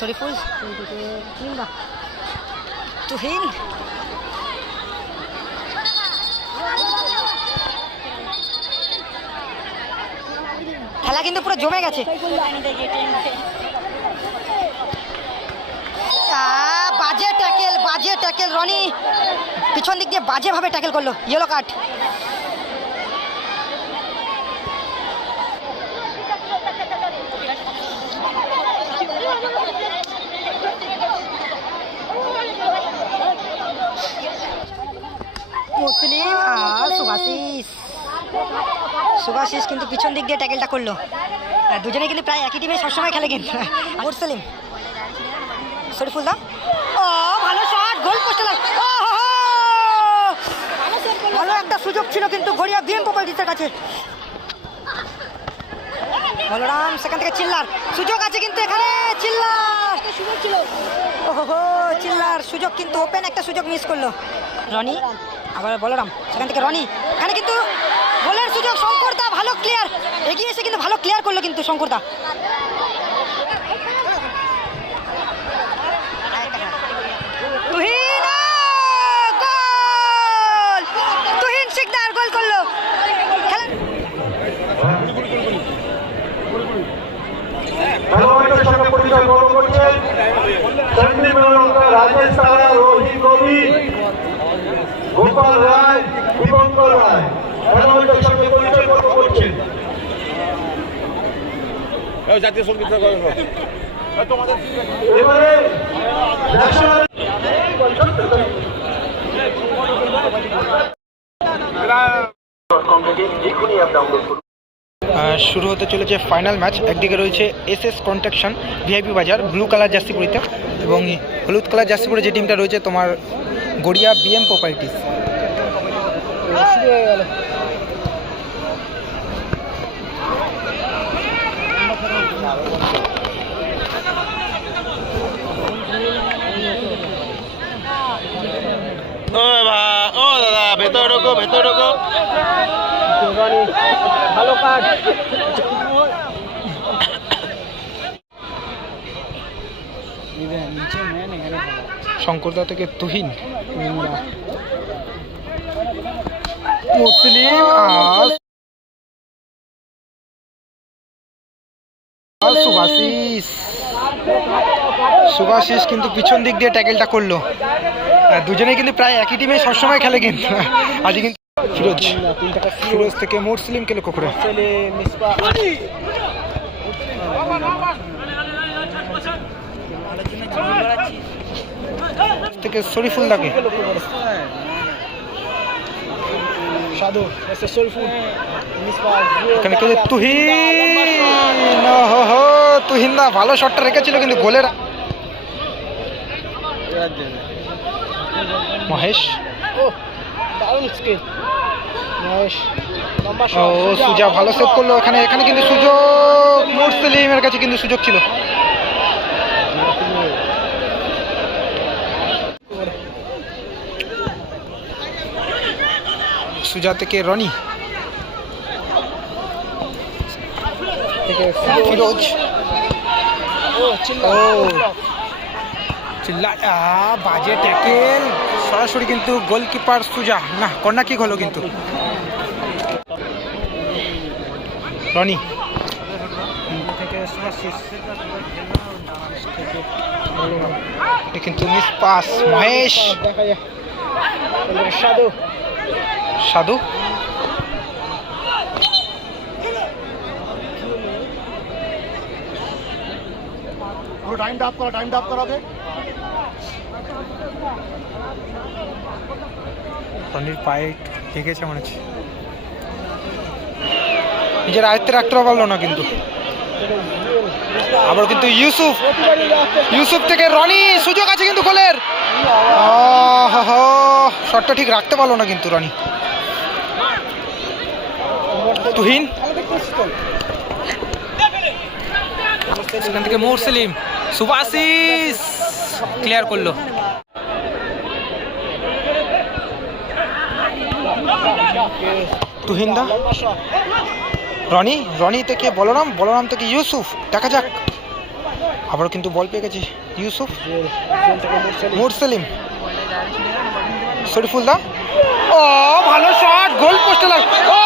শরীফুল তুহিন খেলা কিন্তু পুরো জমে গেছে। বাজে ট্যাকেল বাজে ট্যাকেল রনি। পিছন দিক দিয়ে বাজেভাবে ট্যাকেল করল ইয়েলো কার্ড মুসলিম আর সুভাশিস সুভাশিস কিন্তু পিছন দিক দিয়ে ট্যাকেলটা করল। দুজনে কিন্তু প্রায় একই টিমে সবসময় খেলে কিন্তু। মুরসলিম শরীফুল দা ও ভালো শট গোল পোস্টে! ভালো একটা সুযোগ ছিল কিন্তু গড়িয়া বিএম প্রপার্টিসের কাছে। বলরাম সেখান থেকে চিল্লার। সুযোগ আছে কিন্তু এখানে চিল্লার। সুযোগ ছিল ও হো হো, চিল্লার সুযোগ কিন্তু ওপেন একটা সুযোগ মিস করল। রনি আবার বলরাম সেখান থেকে রনি। এখানে কিন্তু গোলের সুযোগ শঙ্কর ক্লিয়ার এগিয়ে এসে কিন্তু ভালো ক্লিয়ার করল কিন্তু শঙ্কর জাতীয় সংগীত শুরু হতে চলেছে ফাইনাল ম্যাচ একদিকে রয়েছে S S construction VIP Bazar blue colour জার্সিপুরিতে এবং হলুদ কালার জার্সি পরে যে টিমটা রয়েছে তোমার গড়িয়া বিএম প্রপার্টিস ও ও দাদা ভেতর ঢোকো ভেতর ঢোকো। ভালো কাজ। শঙ্করদা থেকে তুহিন। মুসলিম আর আর সুভাশিস সুভাশিস কিন্তু পিছন দিক দিয়ে ট্যাকেলটা করল। আর দুজনেই কিন্তু প্রায় একই টিমে সবসময় খেলে কিন্তু। আজ কিন্তু ফিরোজ। ফিরোজ থেকে মুসলিমকে লক্ষ্য করে থেকে শরীফুল এখানে কিন্তু তুহিন হো তুহিন দা ভালো শটটা রেখেছিল কিন্তু গোলের। মহেশ। ও দারুণ স্কিল মহেশ ও সুজা ভালো সেভ করল এখানে। এখানে কিন্তু সুযোগ মুরসলিমের কাছে কিন্তু সুযোগ ছিল। সুজা থেকে রনি। ফিরোজ। ও চিল্লা বাজে ট্যাকেল সরাসরি কিন্তু গোলকিপার সুজা। না কর্নার কিক হলো কিন্তু। রনি। কিন্তু মিস পাস মহেশ। সাধু। সাধু? পুরো টাইম ডাপ করো টাইম ডাপ পায়ে মনে হচ্ছে। নিজের আয়ত্তে রাখতে পারল না কিন্তু। আবার কিন্তু ইউসুফ ইউসুফ থেকে রনি সুযোগ আছে কিন্তু গোলের। শটটা ঠিক রাখতে পারল না কিন্তু রনি। তুহিন সেখান থেকে মুরসলিম সুভাশিস ক্লিয়ার করল। তুহিনদা রনি রনি থেকে বলরাম বলরাম থেকে ইউসুফ দেখা যাক। আবারও কিন্তু বল পেয়ে গেছে ইউসুফ। মুরসেলিম শরীফুল দা? ও ভালো শট গোল পোস্টে লাগ ও!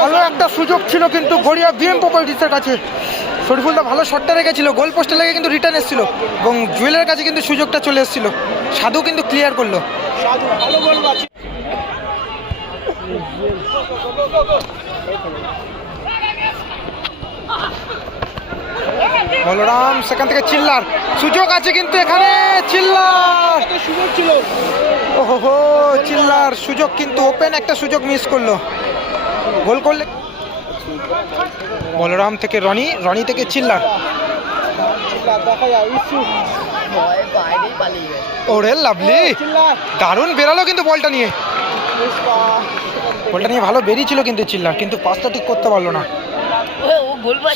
ভালো একটা সুযোগ ছিল কিন্তু গড়িয়া বিএম প্রপার্টিসের কাছে শরীফুল দা ভালো শটটা রেখেছিল গোল পোস্টে লেগে কিন্তু রিটার্ন এসেছিল এবং জুয়েলের কাছে কিন্তু সুযোগটা চলে এসেছিল। সাধু কিন্তু ক্লিয়ার করল। বলরাম সেখান থেকে চিল্লার। সুযোগ আছে কিন্তু এখানে চিল্লার। সুযোগ ছিল। ওহো চিল্লার সুযোগ কিন্তু ওপেন একটা সুযোগ মিস করল। গোল করলে? বলরাম থেকে রনি রনি থেকে চিল্লার। ওরে লাভলি দারুণ বেরালো কিন্তু বলটা নিয়ে। বলটা নিয়ে ভালো বেরিয়েছিল কিন্তু চিল্লার কিন্তু পাসটা ঠিক করতে পারল না।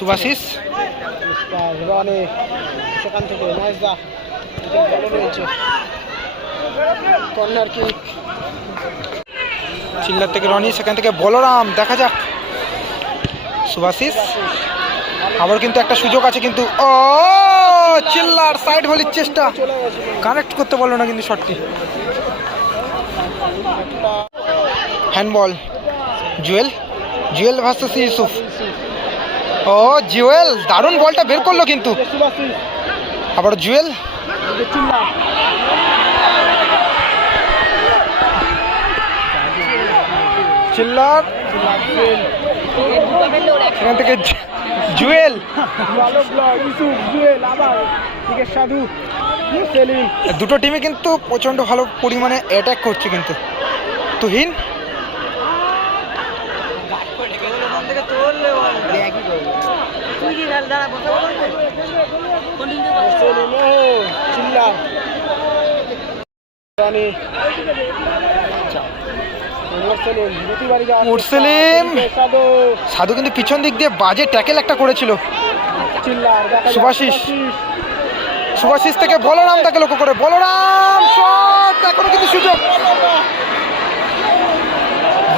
সুভাশিস সেখান থেকে কর্নার কিক চিল্লার থেকে রনি, সেখান থেকে বলরাম, দেখা যাক। সুভাশিস আবার কিন্তু একটা সুযোগ আছে কিন্তু, ও, চিল্লার সাইড ভলির চেষ্টা। কানেক্ট করতে পারল না কিন্তু শটটি handball Jewel Jewel versus Yusuf. ও, জুয়েল, দারুণ বলটা বের করল কিন্তু। আবার জুয়েল। চিল্লার। সেখান থেকে জুয়েল। সাধু দুটো টিমে কিন্তু প্রচণ্ড ভালো পরিমাণে অ্যাটাক করছে কিন্তু। তুহিন? রনি সাধু কিন্তু পিছন দিক দিয়ে বাজে ট্যাকেল একটা করেছিল। সুভাশিস। সুভাশিস থেকে বলরাম তাকে লক্ষ্য করে। বলরাম শট! এখনও কিন্তু সুযোগ।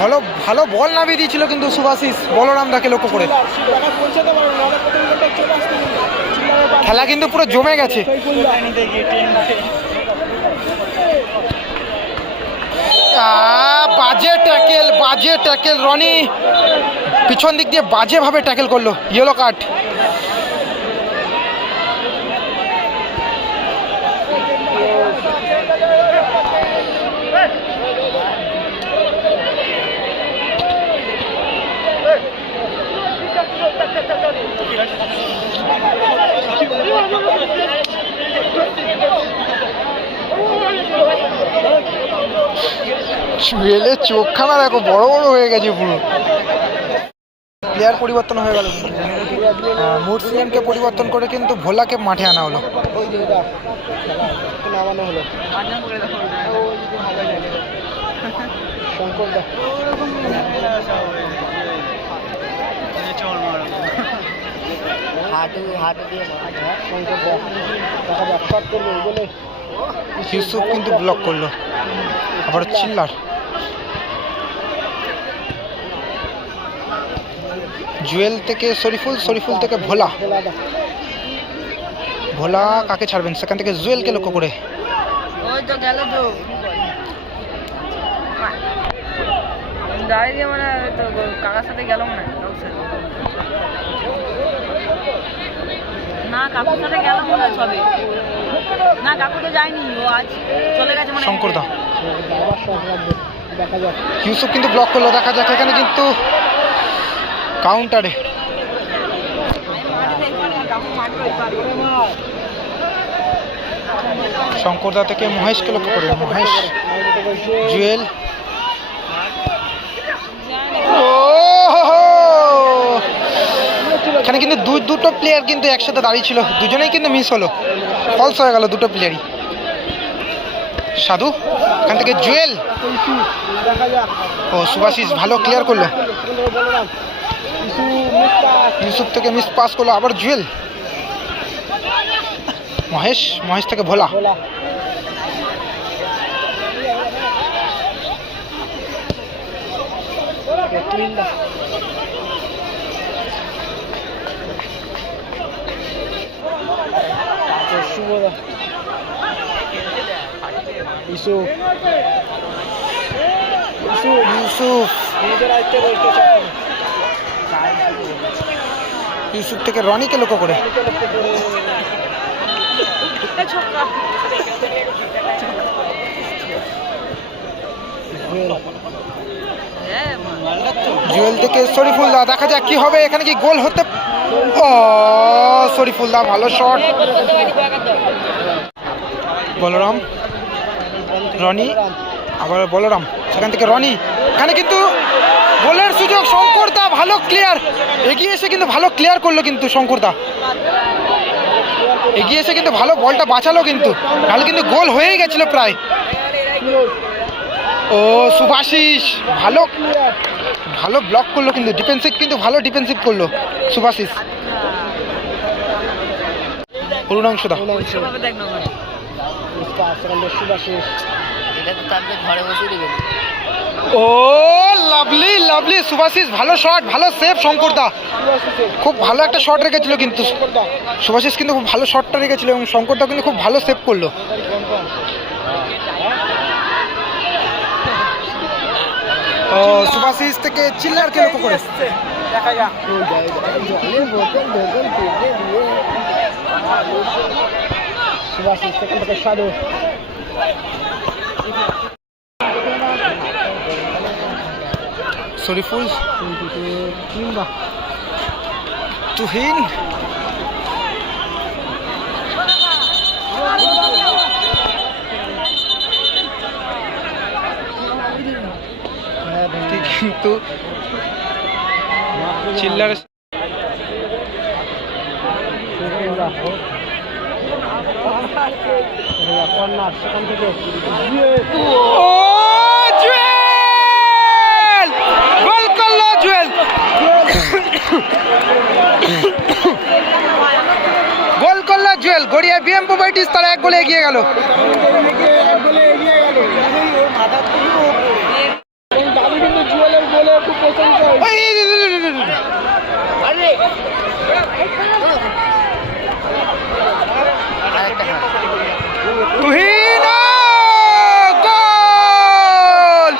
ভালো ভালো বল নামিয়ে দিয়েছিল কিন্তু সুভাশিস বলরাম তাকে লক্ষ্য করে। খেলা কিন্তু পুরো জমে গেছে। বাজে ট্যাকেল বাজে ট্যাকেল রনি। পিছন দিক দিয়ে বাজেভাবে ট্যাকেল করল ইয়েলো কার্ড জুয়েলে চোখখানা দেখো বড় বড় হয়ে গেছে পুরো। প্লেয়ার পরিবর্তন হয়ে গেল। মুরসিয়ামকে পরিবর্তন করে কিন্তু ভোলাকে মাঠে আনা হলো। নামানো হলো শঙ্কর দা। শঙ্কর দেখা যাক করবে বলে ইউসুফ কিন্তু ব্লক করল। আবার চিল্লার। জুয়েল থেকে শরীফুল শরীফুল থেকে ভোলা। ভোলা কাকে ছাড়বেন? সেখান থেকে জুয়েলকে লক্ষ্য করে। শঙ্কর দা। ইউসুফ কিন্তু ব্লক করল দেখা যাক। এখানে কিন্তু কাউন্টারে শঙ্করদা থেকে মহেশকে লক্ষ্য করে মহেশ। জুয়েল। এখানে কিন্তু দু দুটো প্লেয়ার কিন্তু একসাথে দাঁড়িয়ে ছিল। দুজনেই কিন্তু মিস হলো। ফলস হয়ে গেল দুটো প্লেয়ারই সাধু, এখান থেকে জুয়েল। ও সুভাশিস ভালো ক্লিয়ার করল। ইউসুফ থেকে মিস পাস করল আবার জুয়েল। মহেশ মহেশ থেকে ভোলা। ইসু ইসু ইউসুফ নিজের আয়ত্তে রয়েছে চাকরি ইউসুফ থেকে রনিকে লক্ষ্য করে। জুয়েল থেকে শরীফুল দা দেখা যাক কি হবে। এখানে কি গোল হতে ও শরীফুল দা ভালো শট। বলরাম, রনি আবার বলরাম। সেখান থেকে রনি। এখানে কিন্তু গোলের সুযোগ শঙ্কর দা ভালো ক্লিয়ার এগিয়ে এসে কিন্তু ভালো ক্লিয়ার করল কিন্তু শঙ্কর দা। এগিয়ে এসে কিন্তু ভালো বলটা বাঁচালো কিন্তু। নাহলে কিন্তু গোল হয়েই গেছিল প্রায়। ও সুভাশিস ভালো ভালো ব্লক করল কিন্তু। ডিফেন্সিভ কিন্তু ভালো ডিফেন্সিভ করল সুভাশিস না করে। সেখানে সুভাষিস। ও, লাভলি লাভলি সুভাশিস ভালো শট ভালো সেভ শঙ্কর দা খুব ভালো একটা শট রেখেছিল কিন্তু। সুভাশিস কিন্তু খুব ভালো শটটা রেখেছিল এবং শঙ্কর দা কিন্তু খুব ভালো সেভ করল। ও সুভাশিস থেকে চিল্লারকে লক্ষ্য করে। সুভাষিস থেকে সাধু শরীফুল তুহিন। কিন্তু চিল্লার সেখান থেকে ও জুয়েল গোল করল জুয়েল গোল করল জুয়েল গড়িয়া বিএম প্রোভাইটিস তারা এক গোলে এগিয়ে গেল। বলে এগিয়ে গেল এবং দাদু কিন্তু জুয়েলের গোলে খুব প্রশংসা হয়েছে ওই তুহিন ও! গোল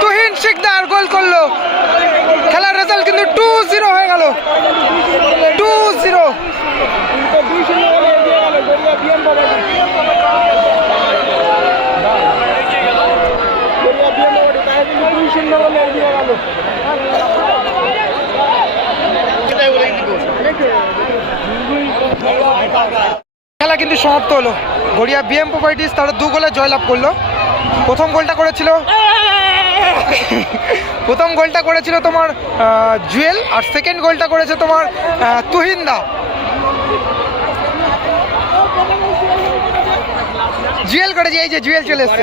তুহিন শিকদার গোল করল খেলার রেজাল্ট কিন্তু টু জিরো হয়ে গেল টু জিরো কিন্তু দুই শূন্য গোলে এগিয়ে গেল গড়িয়া বিএম বাবাজি গড়িয়া বিএম বাবাজি তারা কিন্তু দুই শূন্য গোলে এগিয়ে গেল খেলা কিন্তু সমাপ্ত হলো। গড়িয়া বিএম প্রপার্টিস তারা দু গোলে জয়লাভ করল। প্রথম গোলটা করেছিল প্রথম গোলটা করেছিল তোমার জুয়েল আর সেকেন্ড গোলটা করেছে তোমার তুহিন্দা। জুয়েল করেছে, এই যে জুয়েল চলে এসছে।